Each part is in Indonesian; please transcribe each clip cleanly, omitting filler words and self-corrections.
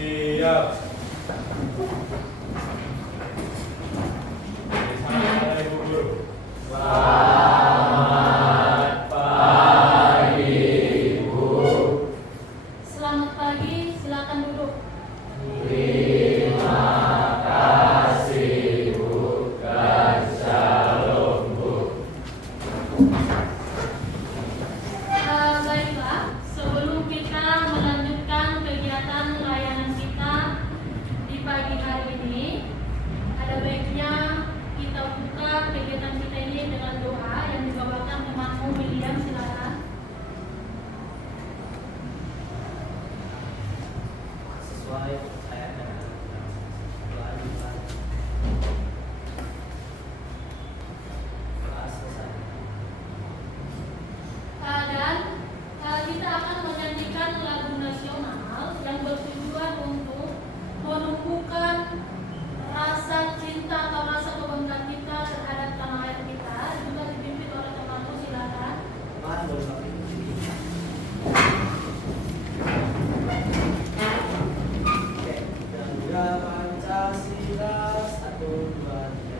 Siap. Selamat Ibu Guru. Selamat pagi, Ibu. Selamat pagi, silakan duduk. Terima kasih, Bu. Dan shalom, Bu. Baiklah, sebelum kita melanjutkan kegiatan layanan kita di pagi hari ini, ada baiknya kita buka kegiatan kita ini dengan doa yang dibawakan temanmu William, silakan. Sesuai saya dengan doa kita. Doa selesai. Dan kita akan menyanyikan lagu nasional yang bertujuan untuk menumbuhkan rasa cinta atau rasa kebanggaan kita terhadap tanah air kita. Juga dipimpin oleh temanku, silakan. Tuhan berkati ini. Oke, Bendera Pancasila 1, 2, 3.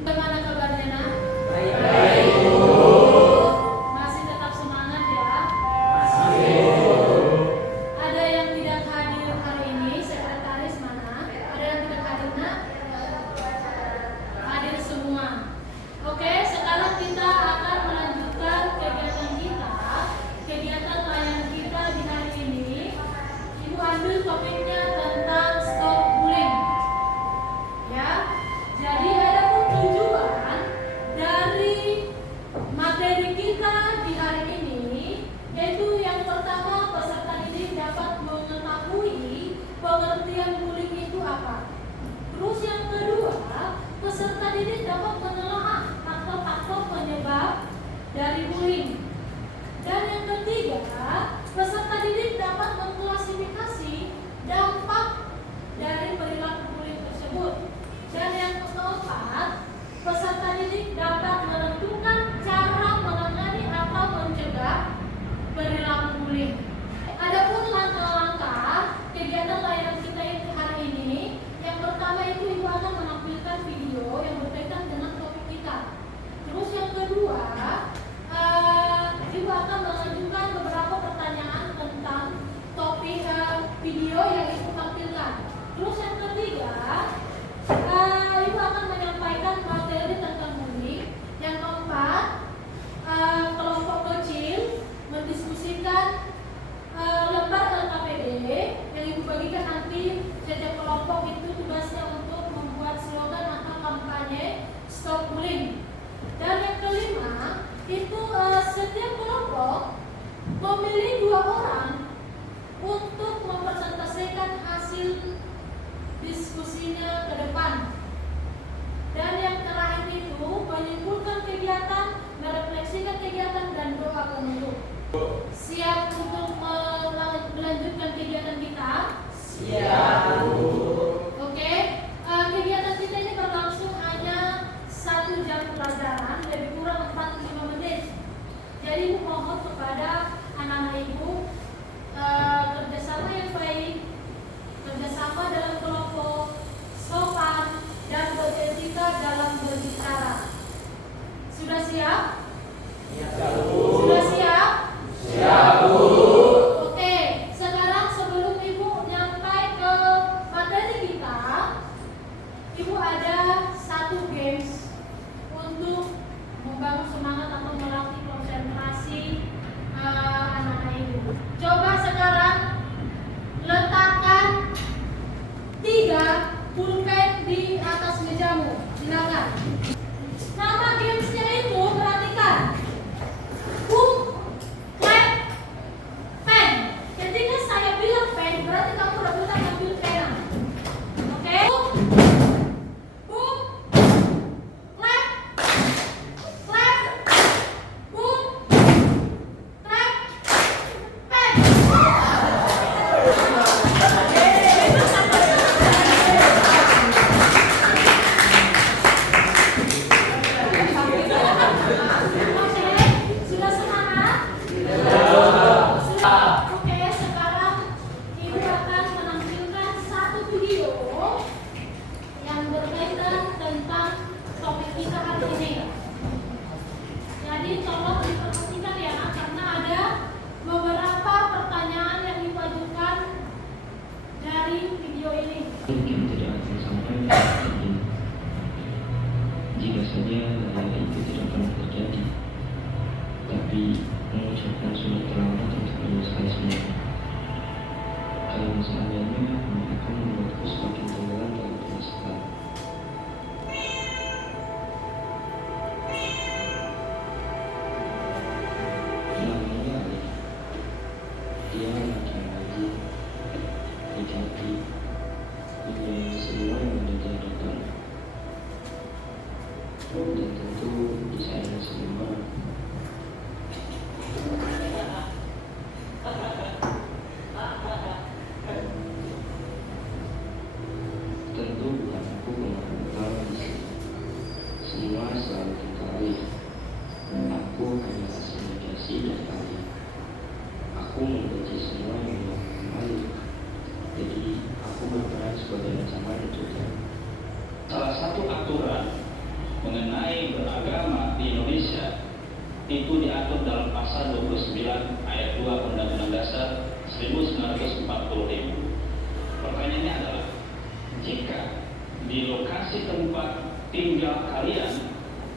Bagaimana kabarnya, Nak? Baik. Masih tetap semangat ya? Masih. Ada yang tidak hadir hari ini, sekretaris mana? Ada yang tidak hadir, Nak? Hadir semua. Oke, sekarang kita akan melanjutkan kegiatan kita, kegiatan layanan kita di hari ini. Ibu ambil topiknya tentang stop bullying. Ya, jadi ada pun tujuan dari materi kita di hari ini, yaitu yang pertama peserta didik dapat mengetahui pengertian bullying itu apa. Terus yang kedua, peserta didik dapat menelaah faktor-faktor penyebab dari bullying. Dan yang ketiga, peserta didik dapat mengklasifikasi dampak dari perilaku bullying tersebut. Dan yang keempat, peserta didik dapat menentukan cara menangani atau mencegah perilaku bullying. Adapun langkah-langkah kegiatan layanan kita hari ini, yang pertama itu Ibu akan menampilkan video yang berkaitan dengan topik kita. Terus yang kedua, Ibu akan mengajukan beberapa pertanyaan tentang topik video yang Ibu tampilkan. Terus yang ketiga, Ibu akan menyampaikan materi tentang bullying. Yang keempat, kelompok kecil mendiskusikan lembar LKPD yang Ibu bagikan nanti. Setiap kelompok itu tugasnya untuk membuat slogan atau kampanye stop bullying. Dan yang kelima, itu setiap kelompok memilih 2 orang untuk mempresentasikan hasil diskusinya ke depan. Dan yang terakhir itu menyimpulkan kegiatan, merefleksikan kegiatan dan doa penutup. Siap untuk melanjutkan kegiatan kita? Siap, Bu. Oke, kegiatan kita ini berlangsung hanya 1 jam pelajaran, lebih kurang 45 menit. Jadi Ibu mohon kepada anak-anak Ibu kerjasama yang baik, kerjasama dalam kelompok, sopan, dan beretika dalam berbicara. Sudah siap? Siap, Bu. Sudah siap? Siap, Bu. hanyalah sindikasi dan kalian. Aku menggaji semua yang melakukan kembali. Jadi aku berperan sebagai ancaman juga. Salah satu aturan mengenai beragama di Indonesia itu diatur dalam pasal 29 ayat 2 Undang-Undang Dasar 1945. Pertanyaannya adalah, jika di lokasi tempat tinggal kalian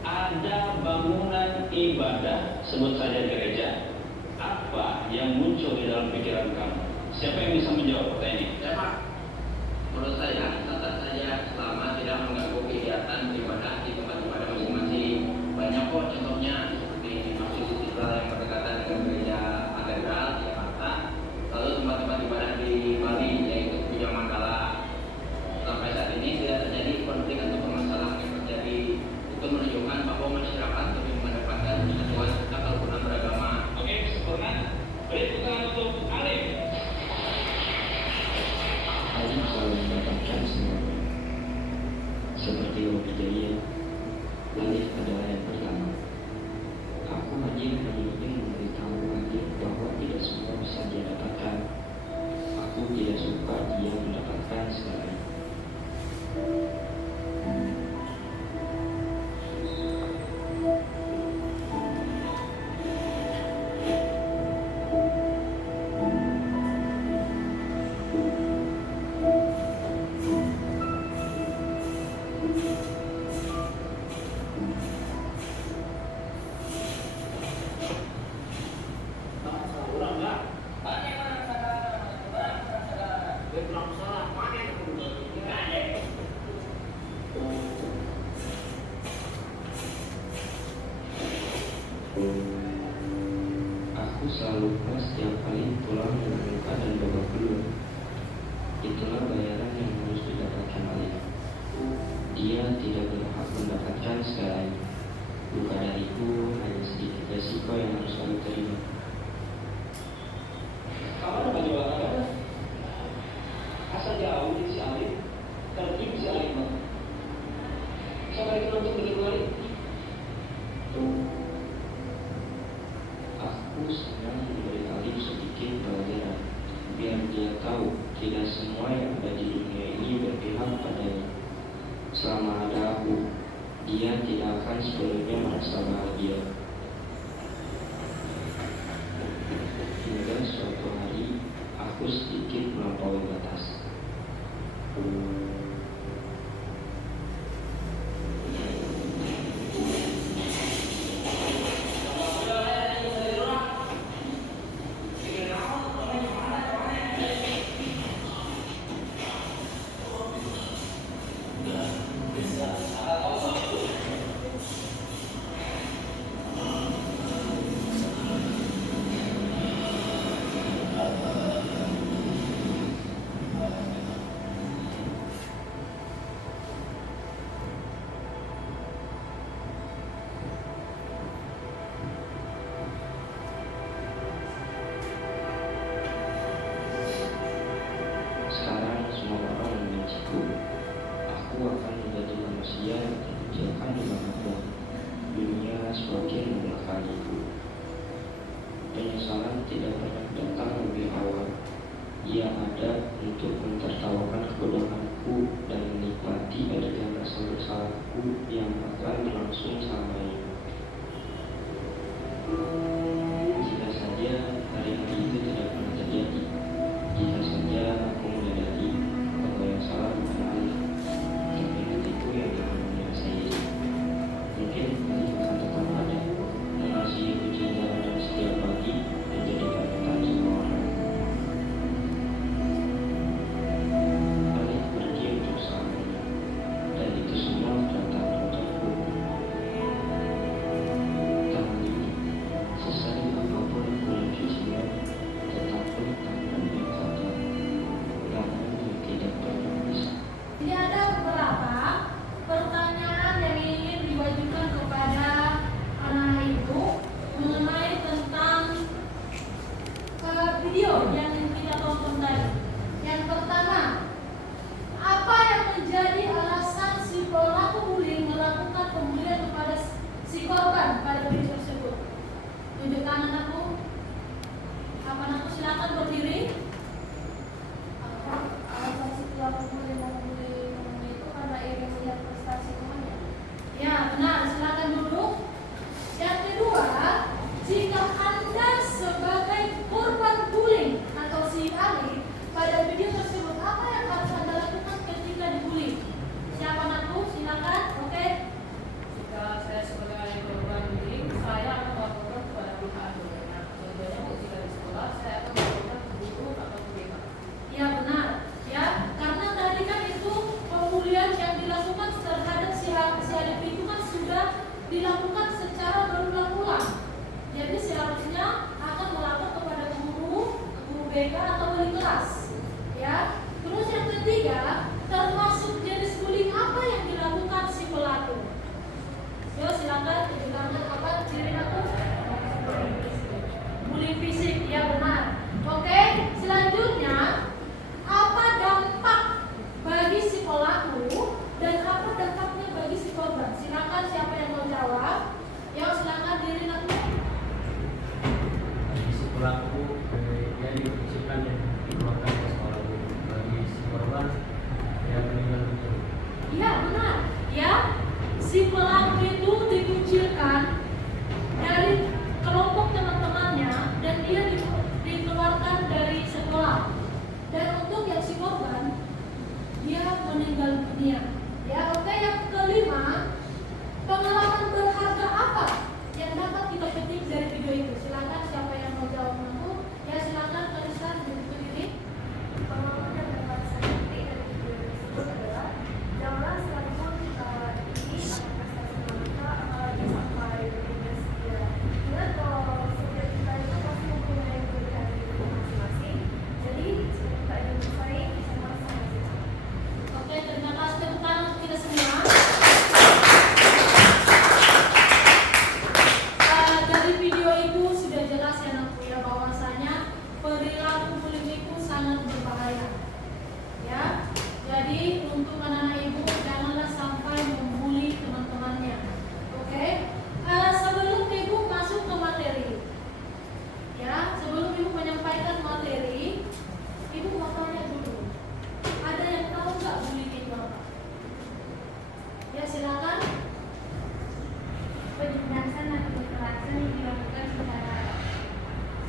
ada bangunan ibadah, sebut saja gereja, apa yang muncul di dalam pikiran kamu? Siapa yang bisa menjawab pertanyaan ini? Ya Pak, menurut saya tetap saja selama tidak mengganggu kegiatan ibadah di tempat ibadah masing-masing. Banyak kok contohnya seperti Masjid Istiqlal yang berdekatan dengan gereja katedral di Jakarta, lalu tempat-tempat ibadah di Bali yaitu Puja Mangkala. Sampai saat ini tidak terjadi konflik atau permasalahan yang terjadi. Itu menunjukkan bahwa masyarakat lebih mengedepankan persatuan serta kerukunan beragama. Oke, sempurna. Beri tepuk tangan untuk Alif. Ali selalu mendapatkan semuanya. Seperti Robi Jaya, Alif adalah yang pertama. Aku hanya ingin memberitahu Alif bahwa tidak semua bisa dia dapatkan. Aku tidak suka dia mendapatkan segalanya. Aku selalu puas setiap kali pulang dengan luka dan babak belur. Itulah bayaran yang harus didapatkan Alif. Dia tidak berhak mendapatkan segalanya. Luka dariku hanya sedikit resiko yang harus aku terima. Kamu ada baju olahraga? Asal jauh di si Alif, tertib si Alif bang. Siapa itu untuk bikin Alif? Aku senang memberi Alif sedikit pelajaran, biar dia tahu tidak semua yang ada di dunia ini berpihak padanya. Selama ada aku, dia tidak akan sepenuhnya merasa bahagia. Hingga suatu hari, aku sedikit melampaui batas. Sekarang semua orang membenciku. Aku akan menjadi manusia yang dikucilkan dimanapun. Dunia semakin membelakangiku. Penyesalan tidak pernah datang lebih awal. Ia ada untuk mentertawakan kebodohanku dan menikmati adegan rasa bersalahku yang akan berlangsung selamanya. Jika saja hari-hari itu tidak pernah terjadi, jika saja aku menyadari bahwa yang salah bukan Alif, tapi hatiku yang telah menguasai. Mungkin Alif akan tetap ada, mengasihi cinta dan setiap pagi menjadi kekuatan semua orang. Alif pergi untuk selamanya, dan itu semua ternyata untukku. BK atau wali kelas. Ya. Terus yang ketiga, termasuk jenis bullying apa yang dilakukan si pelaku? Yo, silakan tunjukkan apa diri aku. Bullying fisik, ya benar. Oke, selanjutnya apa dampak bagi si pelaku dan apa dampaknya bagi si korban? Silakan siapa yang mau jawab. Yo, silakan diri aku. Bagi si pelaku dia dikucilkan dan dikeluarkan ke sekolah. Bagi si korban dia meninggal dunia. Iya benar. Ya, si pelaku itu dikucilkan dari kelompok teman-temannya dan dia dikeluarkan dari sekolah. Dan untuk yang si korban dia meninggal dunia. Ya, oke. Yang kelima, pengalaman berharga apa yang dapat kita petik dari video itu? Silakan siapa yang mau jawab aku. Ya, silakan tulisan berdiri. Pengalaman yang dapat saya petik dari video tersebut adalah janganlah sekalipun ini akan prestasi wanita apalagi sampai bertugas dia. Ingat kalau setiap kita itu pasti mempunyai kelebihan diri masing-masing. Jadi jika kita ingin bersaing sama-sama kita. Oke, terima kasih tepuk tangan untuk kita semua. Dari video itu sudah jelas ya Nakku ya bahwasanya perilaku bullying itu sangat berbahaya. Ya, jadi untuk anak-anak ibu janganlah sampai membuli teman-temannya. Oke, sebelum ibu masuk ke materi, ya sebelum ibu menyampaikan materi, ibu mau tanya dulu. Ada yang tahu nggak bullying itu apa? Ya silakan. Penindasan atau kekerasan yang dilakukan secara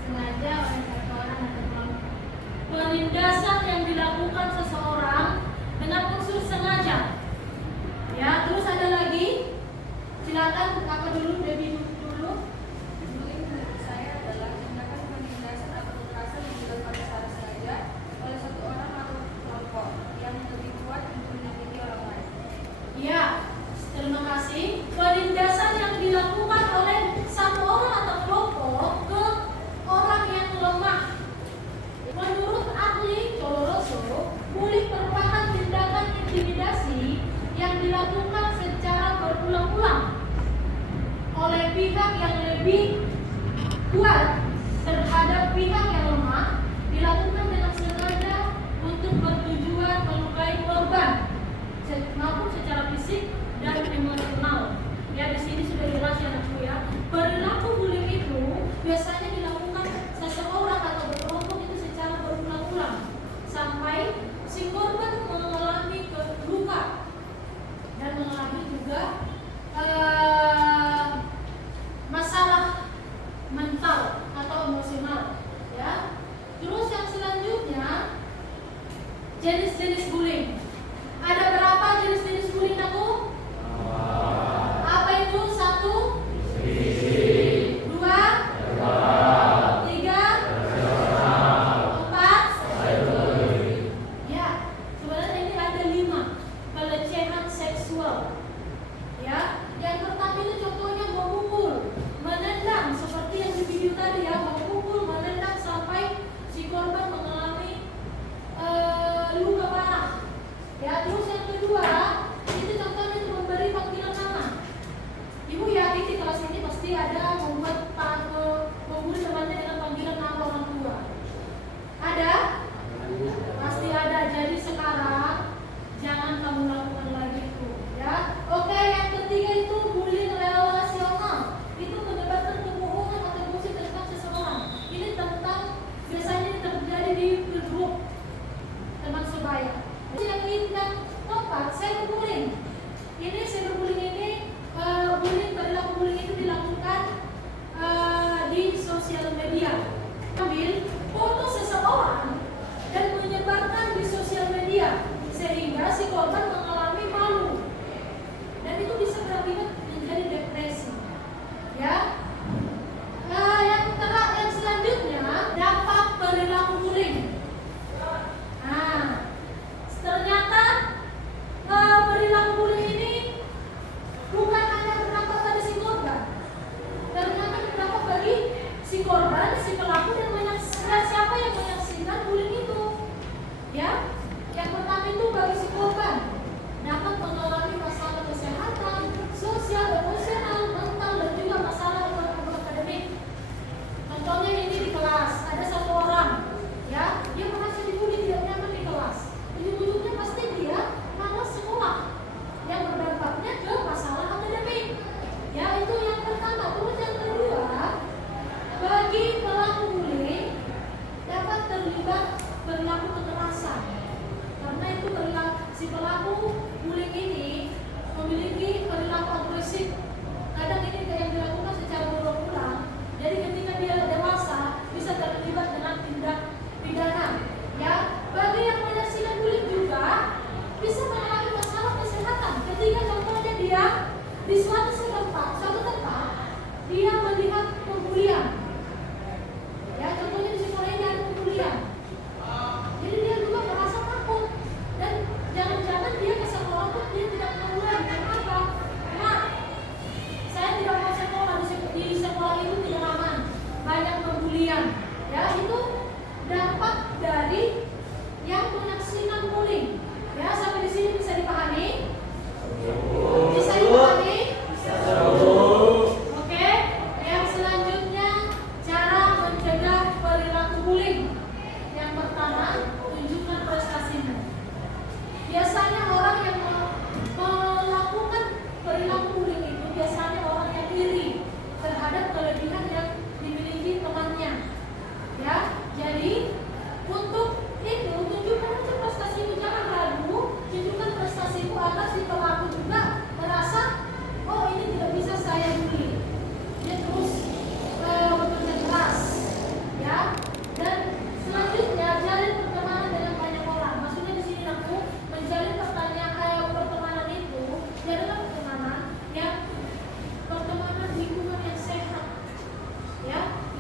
sengaja oleh satu orang atau kelompok. Penindasan yang dilakukan seseorang dengan unsur sengaja. Ya, terus ada lagi. Silakan apa dulu, Debbie dulu. Bullying menurut saya adalah tindakan penindasan atau kekerasan yang dilakukan secara sengaja oleh satu orang atau kelompok yang lebih kuat untuk menyakiti orang lain. Ya, terima kasih. Penindasan yang dilakukan oleh satu orang atau kelompok ke orang yang lemah. Menurut ahli Coloroso, bullying merupakan tindakan intimidasi yang dilakukan secara berulang-ulang oleh pihak yang lebih kuat terhadap pihak yang lemah, dilakukan dengan sengaja untuk bertujuan melukai korban maupun secara fisik dan emosional. Ya, di sini sudah jelas ya Nakku ya. Perilaku bullying itu biasanya dilakukan seseorang atau berkelompok itu secara berulang-ulang sampai si korban mengalami luka dan mengalami juga masalah mental atau emosional. Ya. Terus yang selanjutnya jenis-jenis bullying. Ada berapa jenis-jenis bullying aku? Apa itu? 1, 2,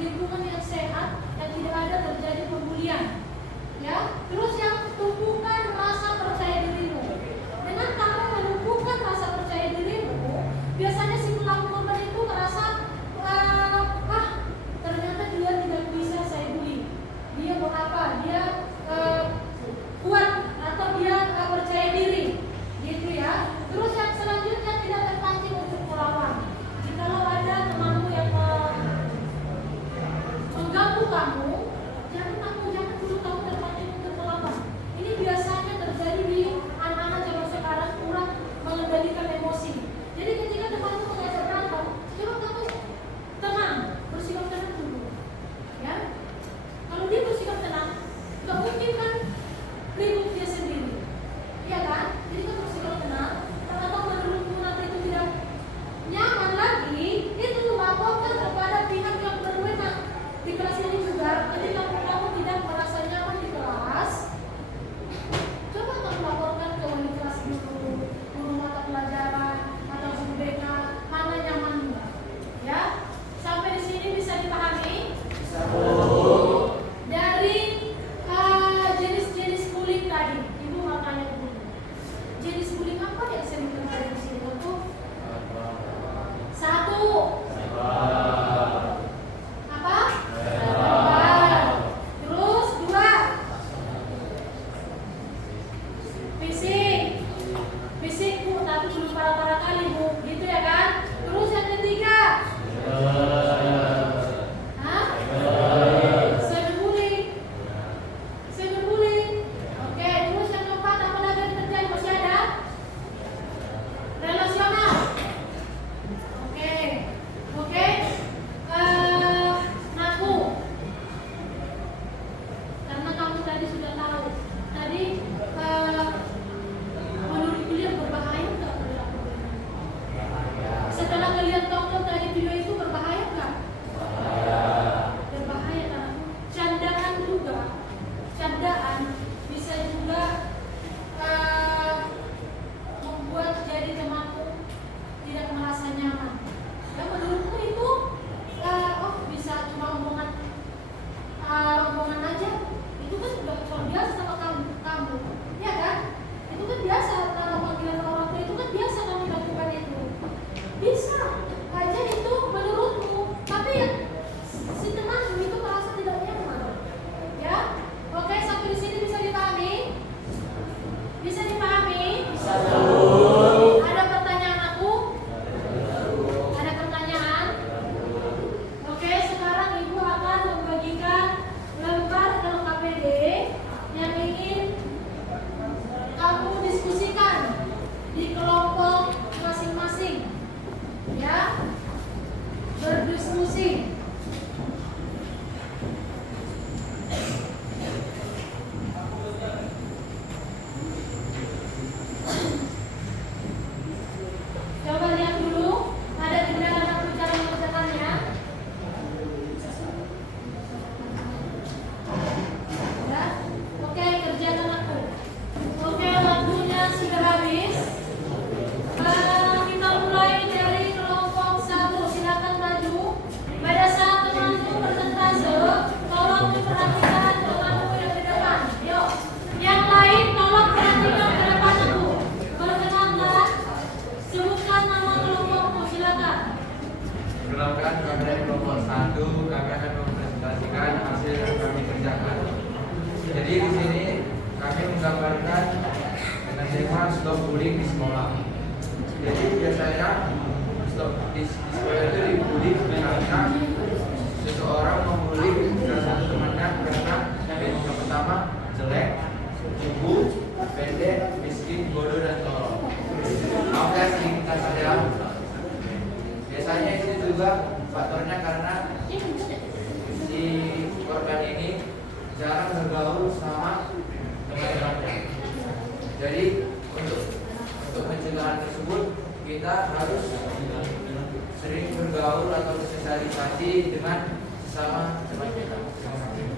lingkungan yang sehat dan tidak ada terjadi pembulian. Ya, terus yang tumbuhkan rasa percaya dirimu. Dengan kamu menumbuhkan rasa percaya dirimu, biasanya si pelaku korban itu merasa ternyata dia tidak bisa saya bully. Dia mau apa? Dia kuat atau dia percaya diri, gitu ya. Terus yang selanjutnya tidak terpancing untuk melawan. Jikalau ada temanmu yang mengganggu kamu, jangan dulu kamu terpancing untuk melawan. Ini biasanya terjadi di anak-anak zaman sekarang kurang mengendalikan emosi. Jadi ketika temanmu mengajak berantem, coba kamu tenang, bersikap tenang dulu, ya. Kalau dia bersikap tenang, nggak mungkin kan ribut dia sendiri, iya kan? Jadi kan bersikap tenang. Atau menurutmu nanti itu tidak nyaman lagi, itu laporkan kepada pihak yang berwenang di kelas ini juga. Ketika kamu tidak merasa nyaman di kelas, coba kamu laporkan ke wali kelas dulu, guru mata pelajaran atau guru BK, mana nyamanmu, ya. Sampai di sini bisa dipahami? Dari jenis-jenis bullying tadi, Ibu mau tanya dulu. Jenis bullying apa yang sering terjadi di sini? Untuk satu, apa? Verbal. Terus dua, fisik. Fisik Bu, tapi belum parah-parah kali Bu, gitu ya kan? Terus yang ketiga, cyberbullying. Oke, terus yang keempat apa lagi yang terjadi? Masih ada? Relasional. Oke. Naku. Karena kamu tadi sudah tahu. Tadi menurut kalian berbahaya nggak perilaku ini? Setelah kalian tonton tadi video itu berbahaya nggak? Berbahaya karena candaan bisa juga membuat jadi temanmu tidak merasa nyaman. Dan menurutmu itu bisa cuma omongan aja. Itu kan sudah biasa sama kamu, ya kan? Itu kan biasa kalau panggilan orang tua itu kan biasa kamu lakukan itu. Bisa aja itu menurutmu, tapi si temanmu itu merasa tidak nyaman. Ya, oke, sampai di sini bisa dipahami? Bisa dipahami? Bisa. Ada pertanyaan aku? Ada pertanyaan? Oke, sekarang Ibu akan membagikan lembar LKPD yang ingin kamu diskusikan di kelompok masing-masing. Ya, berdiskusi. Coba lihat dulu, ada di belakang aku cara mengerjakannya. Ya, oke, kerjakan aku. Oke, waktunya sudah habis. Kita mulai dari kelompok 1. Silakan maju. Pada saat temanmu persentase, tolong diperhatikan temanmu yang di depan. Yuk, yang lain tolong perhatikan ke depan aku. Perkenalkan, sebutkan nama kelompokmu. Silakan. Perkenalkan, kami dari kelompok 1, kami akan mempresentasikan hasil yang kami kerjakan. Jadi di sini kami menggambarkan dengan tema stop bullying di sekolah. Jadi biasanya stop di sekolah itu dibully karena seseorang membuli salah satu temannya karena yang pertama jelek, cupu, pendek, miskin, bodoh dan tolol. Oke, singkat saja. Biasanya itu juga faktornya karena si korban ini jarang bergaul sama teman-temannya. Jadi untuk pencegahan tersebut kita harus sering bergaul atau bersosialisasi dengan sesama teman kita. Terima kasih.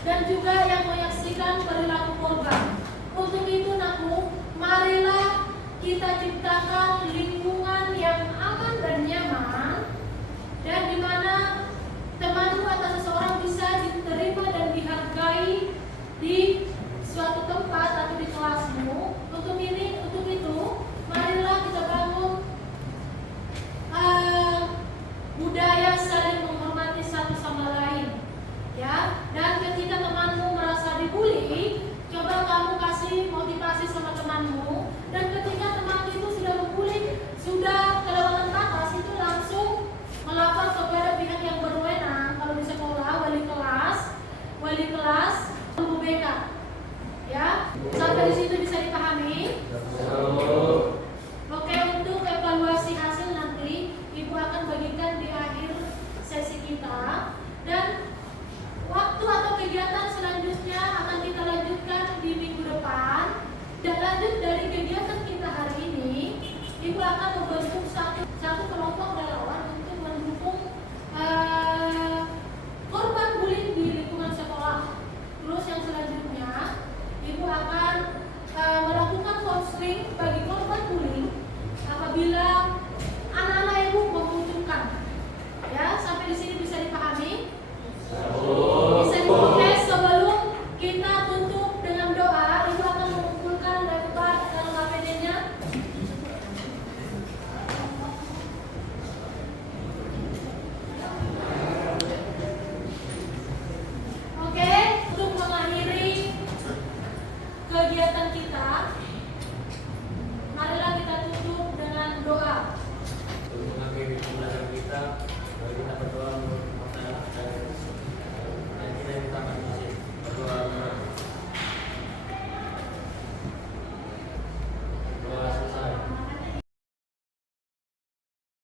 dan juga yang menyaksikan perilaku korban. Untuk itu nakku, marilah kita ciptakan lingkungan yang aman dan nyaman, dan di mana temanmu atau seseorang bisa diterima dan dihargai di suatu tempat atau di kelasmu. Untuk itu, marilah kita bangun budaya saling menghormati satu sama lain, ya. Dan ketika temanmu merasa dibully, coba kamu kasih motivasi sama temanmu. Dan ketika teman itu sudah membuli, sudah kelewatan batas, itu langsung melapor kepada pihak yang berwenang. Kalau di sekolah, wali kelas, guru BK, ya. Sampai di situ bisa dipahami? Oke, untuk evaluasi hasil nanti Ibu akan bagikan di akhir sesi kita, dan waktu atau kegiatan selanjutnya akan kita lanjutkan di minggu depan. Dan lanjut dari kegiatan kita hari ini, Ibu akan membentuk satu kelompok relawan